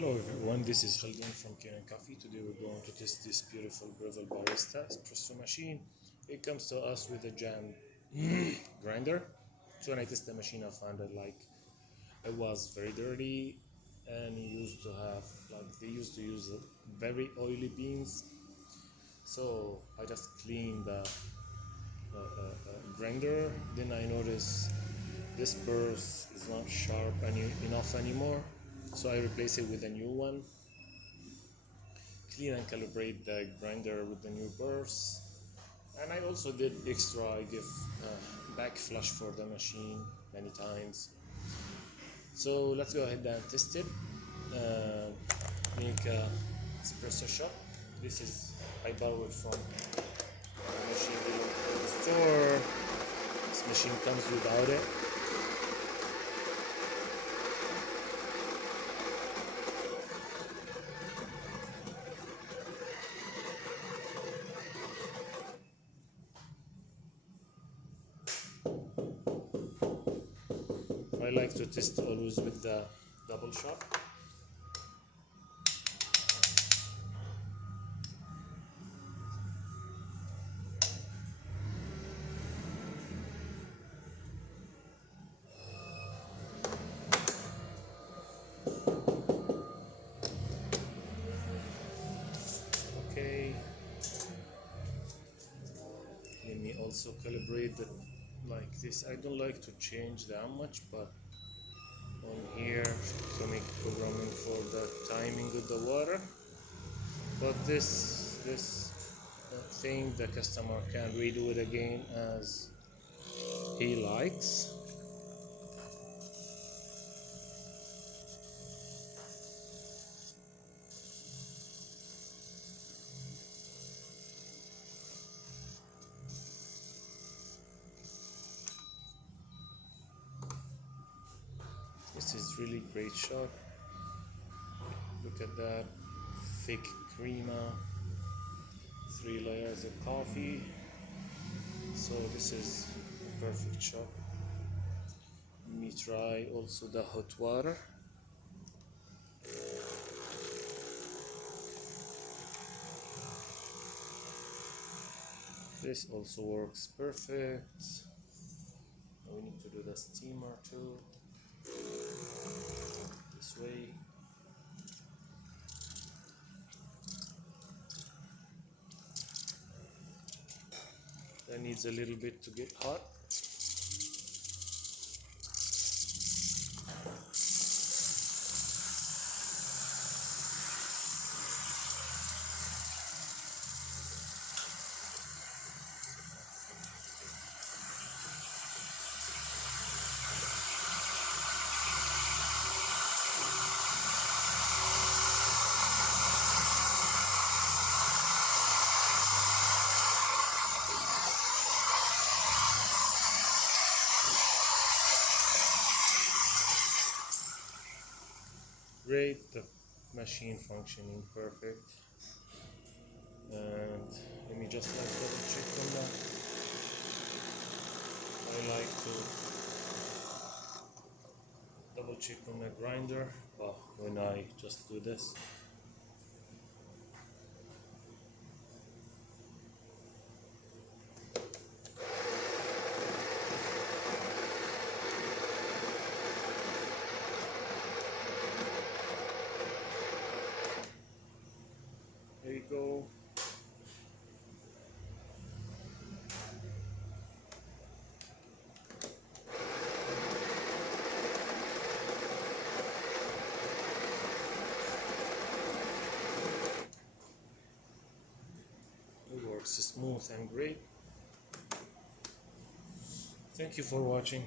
Hello everyone, this is Khaldun from Kanen Coffee. Today we're going to test this beautiful Breville Barista Espresso machine. It comes to us with a jam grinder. So when I tested the machine, I found it it was very dirty, and they used to use very oily beans. So I just cleaned the grinder. Then I noticed this burst is not sharp enough anymore. So I replace it with a new one. Clean and calibrate the grinder with the new burst. And I also did extra. I give back flush for the machine many times. So let's go ahead and test it. Make a espresso shot. This is I borrowed from the machine from the store. This machine comes without it. I like to test always with the double shot. Okay. Let me also calibrate it like this. I don't like to change that much, but on here to make programming for the timing of the water. But this thing the customer can redo it again as he likes. This is really great shot. Look at that, thick crema, 3 layers of coffee. So this is a perfect shot. Let me try also the hot water. This also works perfect. We need to do the steamer too. This way. That needs a little bit to get hot. Great, the machine functioning perfect. And let me just double check on that. I like to double check on the grinder when I just do this. There you go. It works smooth and great. Thank you for watching.